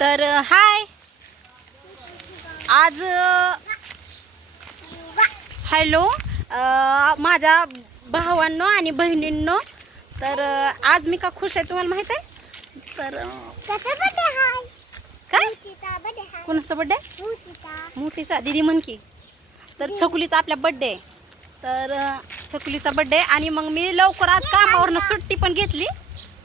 तर हाय, आज हॅलो माझ्या भावांनो आणि बहिणींनो. तर आज मी का खुश आहे तुम्हाला माहित आहे? तर काय कोणाचा बर्थडे? मोठीचा दीदी म्हण की. तर छकुलीचा आपल्या बर्थडे. तर छकुलीचा बर्थडे आणि मग मी लवकर आज कामावरनं सुट्टी पण घेतली.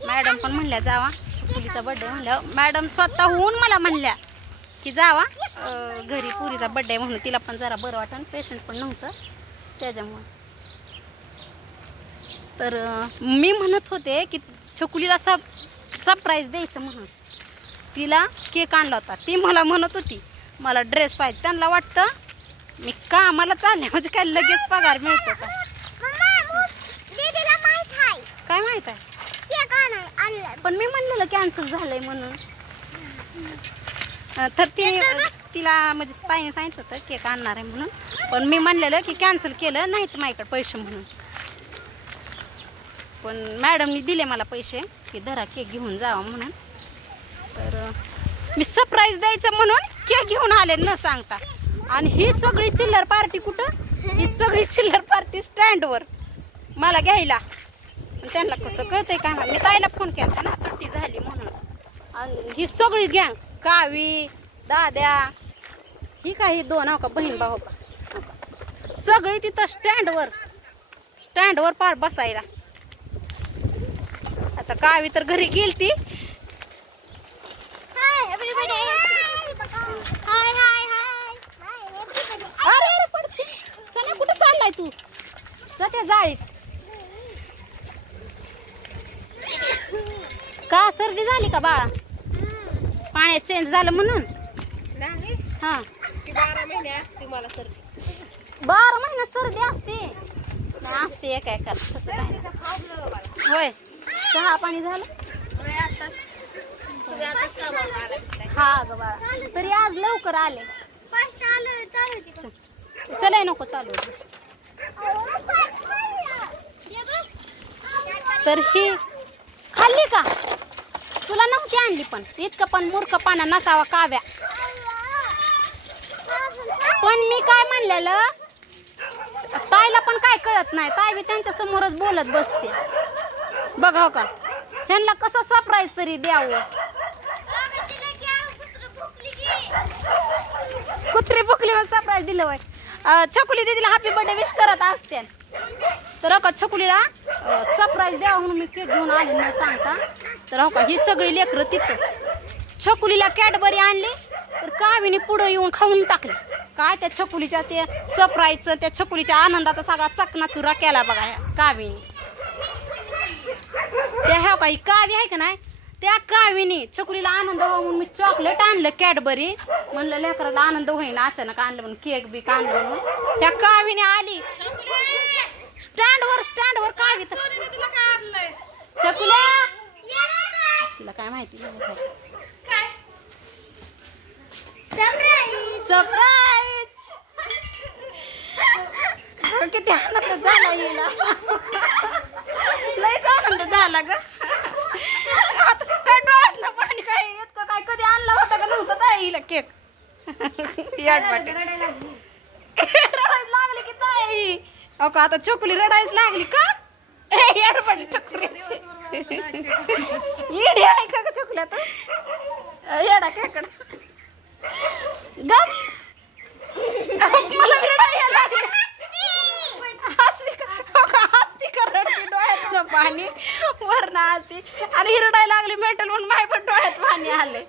मॅडम पण म्हणल्या जावा, छकुलीचा बर्थडे म्हणल्या. मॅडम स्वतःहून मला म्हणल्या की जावा घरी, पुरीचा बर्थडे म्हणून. तिला पण जरा बरं वाटलं, पेशंट पण नव्हतं त्याच्यामुळे. तर मी म्हणत होते की छकुलीला सरप्राईज द्यायचं म्हणून तिला केक आणला होता. ती मला म्हणत होती मला ड्रेस पाहिजे. त्यांना वाटतं मी कामाला चालले म्हणजे काय लगेच पगार मिळतो का काय माहित आहे. पण मी म्हणलेलं कॅन्सल झालंय म्हणून. तर तिला म्हणजे ताईने सांगितलं होतं केक आणणार आहे म्हणून. पण मी म्हणलेलं की कॅन्सल केलं नाही तर माझ्याकडे पैसे म्हणून. पण मॅडमनी दिले मला पैसे की धरा केक घेऊन जावा म्हणून. तर मी सरप्राईज द्यायचं म्हणून केक घेऊन आले न सांगता. आणि ही सगळी चिल्लर पार्टी कुठं? ही सगळी चिल्लर पार्टी स्टँडवर मला घ्यायला. त्यांना कसं कळतंय काय? मी ताईला फोन केला ना सुट्टी झाली म्हणून. आणि ही सगळी गँग, कावी, दाद्या, ही काही दोन हो का बहीण भाऊ का, सगळी तिथं स्टँडवर पार बसायला. आता कावी तर घरी गेलती. अरे पडची सना, कुठं चाललाय तू? जाते जाळीत का? सर्दी झाली का बाळा? पाण्यात चेंज झालं म्हणून? हा, 12 महिने असते मला सर्दी. 12 महिने सर्दी असते? असते एका तसं काय होय. चहा पाणी झालं? हा ग बाळा, तरी आज लवकर आले. चला नको चालू. तर ही खाल्ली का? तुला नव्हती आणली. पण इतकं पण मूर्खपणा नसावा काव्या. पण मी काय म्हणलेलं, ताईला पण काय कळत नाही. ताई बी त्यांच्या समोरच बोलत बसते. बघाव का ह्यांना कसं सरप्राईज तरी द्यावं. कुत्री बुकली म्हणून सरप्राईज दिलं वय. छकुली दीदीला हॅपी बर्थडे विश करत असते. तर का छकुलीला सरप्राईज द्यावं म्हणून मी केक घेऊन आले न सांगता. तर हो का ही सगळी लेकरं तिथं. छकुलीला कॅडबरी आणली तर कावीने पुढं येऊन खाऊन टाकली. काय त्या छकुलीच्या ते सरप्राईजचं, त्या छकुलीच्या आनंदाचा सगळा चकनाचुरा केला बघा ह्या कावीने. त्या हो का ही कावी आहे का नाही, त्या कावीने छकुलीला आनंद व्हावा म्हणून मी चॉकलेट आणलं कॅडबरी. म्हणलं लेकराला आनंद होईन, अचानक आणलं म्हणून केक बी आणलं म्हणून. त्या कावीने आली स्टँडवर कावी. छकुल्या तिला काय माहिती सरप्राईज. किती आनंद झाला हिला, लयच आनंद झाला ग. आता काय डोळ्यात ना पाणी काय इतकं काय कधी आणला होता का नव्हता ताई हिला केक? रडायला लागली की ताई. अहो का आता छकुली रडायच लागली का? येडी आहे का छकुली आता? येडा खेकड गप. मला रडायला लागली. हसती का रडती, डोळ्यात पाणी वरण हसती. आणि ही रडायला लागली मेंटल म्हणून माय पण डोळ्यात पाणी आले.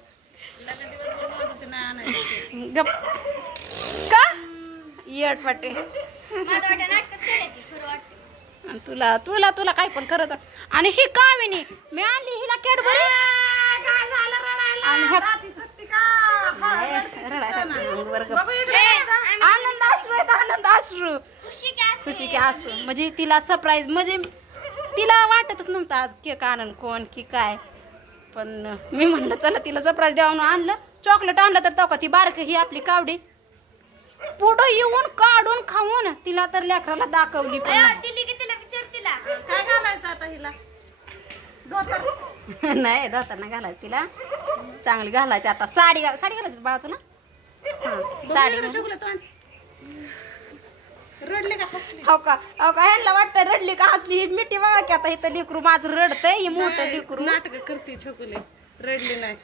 गप का येड फाटे. तुला तुला तुला काय पण करत. आणि ही काविनी मी आणली हिला कॅडबरी. आनंद अश्रू आहेत, आनंद अश्रू, खुशी की असू. म्हणजे तिला सरप्राईज, म्हणजे तिला वाटतच नव्हतं आज केक आणन कोण की काय. पण मी म्हणलं चला तिला सरप्राईज द्यावं आणलं. चॉकलेट आणलं तर तो का ती बारक ही आपली कावडी पुढं येऊन काढून खाऊन तिला तर लेकराला दाखवली. पण तिला विचार, तिला काय घालायचं आता हिला? नाही धोताना घालायचं तिला चांगली घालायची. आता साडी घालायची बाळा तुला. साडी रडले का हो का ह्यांना वाटतं रडली का हसली. ही मिठी बघा की आता इथं लेकरू माझं रडतंय. ही मोठं लेकरू नाटक करते छकुले. रडली नाही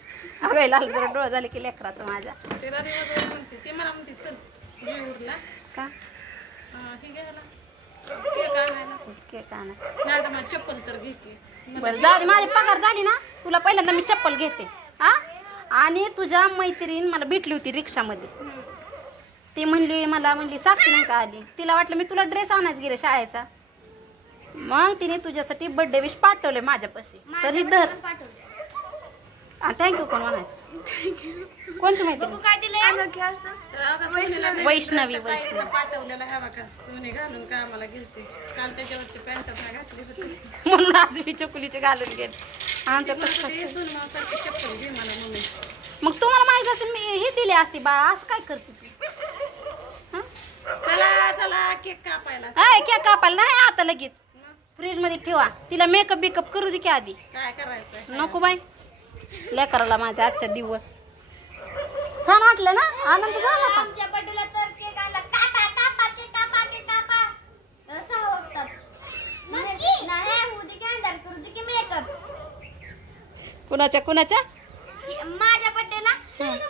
अगं लाल जरा डोळा झाले की लेकराचं माझ्या. तिला दिवस म्हणते ते मला म्हणते चल जेऊरला का हे घ्यायला केक आणायला. केक आणा नाही तर मला चप्पल तर घेते. बरं जाऊ दे माझी पगार झाली ना तुला पहिल्यांदा मी चप्पल घेते. हा आणि तुझ्या मैत्रीण मला भेटली होती रिक्षामध्ये. ती म्हणली साक्षी नाही का आली. तिला वाटलं मी तुला ड्रेस आणायच गेले शाळेचा. मग तिने तुझ्यासाठी बर्थडे विश पाठवले माझ्यापाशी. तर ही धर. थँक्यू कोण म्हणायचं. कोणती माहिती वैष्णवी पाठवलेला हवा का सोने घालून का आम्हाला गेलते काल त्याच्यावरची पॅन्ट घातली होती म्हणून आज मी चकुलीचे घालून गेले. आमच्या सोनमासारखी चप्पल घे मला मम्मी. मग तुम्हाला माहित असेल मी ही दिली असती बाळा. असं काय करते तू. चला चला केक कापायला. केक कापायला नाही आता लगेच फ्रीज मध्ये ठेवा. तिला मेकअप बिकअप करू दे की आधी. काय करायचं नको बाई लेकराला माझ्या आजचा दिवस. छान वाटलं ना. आनंद झाला का. आमच्या बर्थडेला तर केक आणला. कापा कापा केक कापा केक कापा 6 वाजताच. नाही उद्या की अंधार करू दे की मेकअप. कुणाच्या माझ्या बर्थडेला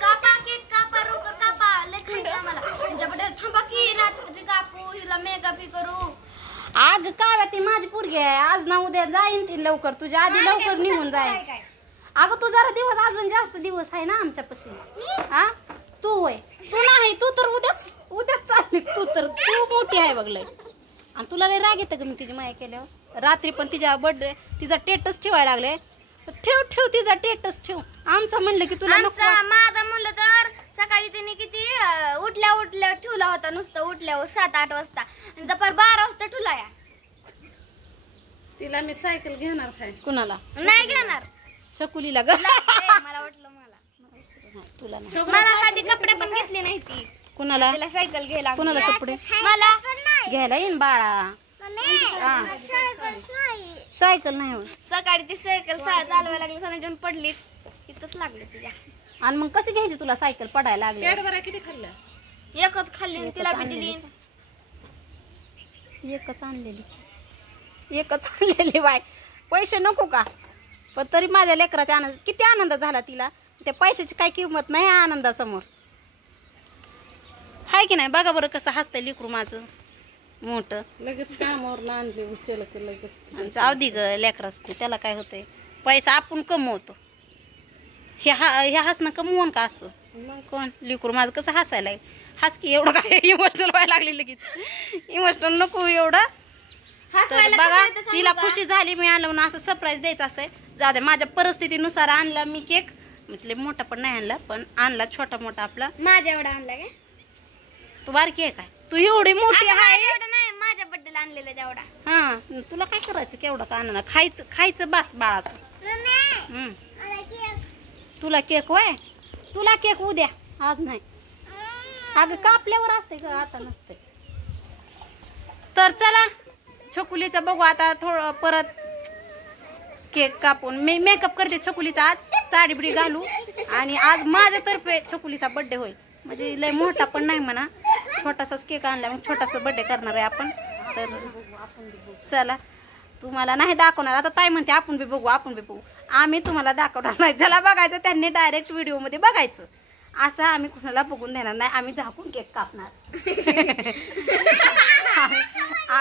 कापा केक कापा रोक कापा लेखन आम्हाला. तुमच्या बर्थडेला थांबा की रात्री कापू हिला मेकअप करू. आग काय ती माझी पोरगी आहे. आज ना उद्या जाईन ती लवकर. तुझ्या आधी लवकर निघून जाईल. अगं तू जरा दिवस अजून जास्त दिवस आहे ना आमच्यापाशी. हा तू होय तू नाही. तू तर उद्याच चालली. तू मोठी आहे बघलंय. आणि तुला लय राग येतं ग मी तिची माया केल्यावर. रात्री पण तिच्या बर्थडे तिचा टेटस ठेवायला लागले. ठेव तिचा टेटस ठेव. आमचा म्हणलं की तुला नको. माझा म्हणलं तर सकाळी तिने किती उठल्या ठेवला होता. नुसतं उठल्यावर 7-8 वाजता आणि दुपार 12 वाजता ठेवला. या तिला मी सायकल घेणार काय. कुणाला नाही घेणार छकुलीला ग. मला वाटलं तुला मला कधी कपडे पण घेतले नाही ती. कुणाला तिला सायकल घ्यायला. कुणाला कपडे मला घ्यायला येईन बाळा. सायकल नाही होत. सकाळी ती सायकल चालवायला लागली सणाजून पडलीच इथंच लागली तिच्या. आणि मग कशी घ्यायची तुला सायकल पडायला लागली. कॅडबऱ्या किती खाल्ल्या. एकच खाल्ली तिला बी दिली. एकच आणलेली बाय. पैसे नको का पण तरी माझ्या लेकराचा आनंद किती आनंद झाला तिला. त्या पैशाची काही किंमत नाही आनंदासमोर. हाय की नाही. बघा बरं कसं हसतंय लेकरू माझं मोठं. लगेच कामावर आणले उचल की लगेच. अवधी ग लेकरास त्याला काय होतंय. पैसा आपण कमवतो. हे हसणं कमवून का असं. मग कोण लेकरू माझं कसं हसायला. हस की एवढं काय इमोशनल व्हायला लागले लगेच. इमोशनल नको एवढं. तर बघा तिला खुशी झाली मी आणलं म्हणून असं सरप्राईज द्यायचं असतंय. जाऊ दे माझ्या परिस्थितीनुसार आणला मी केक. म्हणजे मोठा पण नाही आणला पण आणला छोटा मोठा आपला. माझ्या एवढा आणला काय. तू बारकी आहे काय. तू एवढी मोठी आहे. एवढं नाही माझ्या बर्थडेला आणलेला तेवढा. हा तुला काय करायचं केवढा का आणणार. खायचं बस बाळा. तुला केक होय. तुला केक उद्या आज नाही. अगं कापल्यावर असते ग आता नसते. तर चला छकुलीचं बघू आता थोडं परत केक कापून मी मेकअप करते छकुलीचा. आज साडी बिडी घालू आणि आज माझ्यातर्फे छकुलीचा बर्थडे होईल. म्हणजे लय मोठा पण नाही म्हणा छोटासाच केक आणला. मग छोटासा बर्थडे करणार आहे आपण. तर चला तुम्हाला नाही दाखवणार. आता ताई म्हणते आपण बी बघू. आम्ही तुम्हाला दाखवणार नाही. ज्याला बघायचं त्यांनी डायरेक्ट व्हिडिओमध्ये बघायचं. असं आम्ही कुणाला बघून देणार नाही. आम्ही झाकून केक कापणार.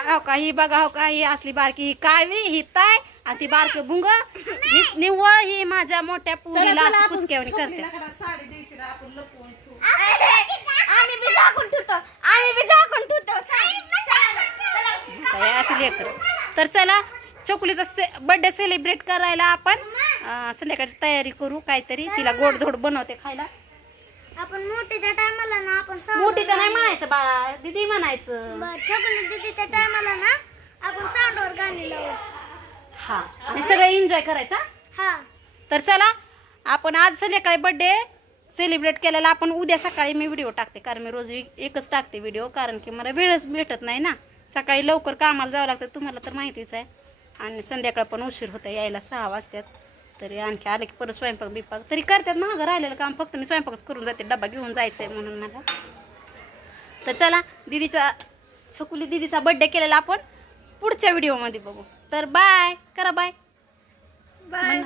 हो का ही बघा. हो का ही असली बारकी ही काळवी ही ताय आणि ती बारक भुंग ही निव्वळ ही माझ्या मोठ्या पुरीला कुचक्यावणी करते. आम्ही बी झाकून ठेवतो. काय अशी लेकर. तर चला छकुलीचा बर्थडे सेलिब्रेट करायला आपण संध्याकाळची तयारी करू. काहीतरी तिला गोडधोड बनवते खायला. आपण मोठीच्या टायमाला ना आपण मोठीच्या नाही म्हणायचं बाळा दीदी म्हणायचं. दीदीच्या टायमाला ना आपण साऊंडवर गाणी लावू. हा आणि सगळं एन्जॉय करायचा. हा तर चला आपण आज संध्याकाळी बर्थडे सेलिब्रेट केलेला आपण उद्या सकाळी मी व्हिडिओ टाकते. कारण मी रोज एकच टाकते व्हिडिओ. कारण की मला वेळच भेटत नाही ना. सकाळी लवकर कामाला जावं लागतं तुम्हाला तर माहितीच आहे. आणि संध्याकाळ पण उशीर होतं यायला 6 वाजतात. तरी आणखी आले की परत स्वयंपाक बिपाक तरी करतात महाग राहिलेलं काम फक्त मी स्वयंपाकच करून जाते डबा घेऊन जायचंय म्हणून मला. तर चला दीदीचा छकुली दीदीचा बर्थडे केलेला आपण पुढच्या व्हिडिओमध्ये बघू. तर बाय करा बाय बाय.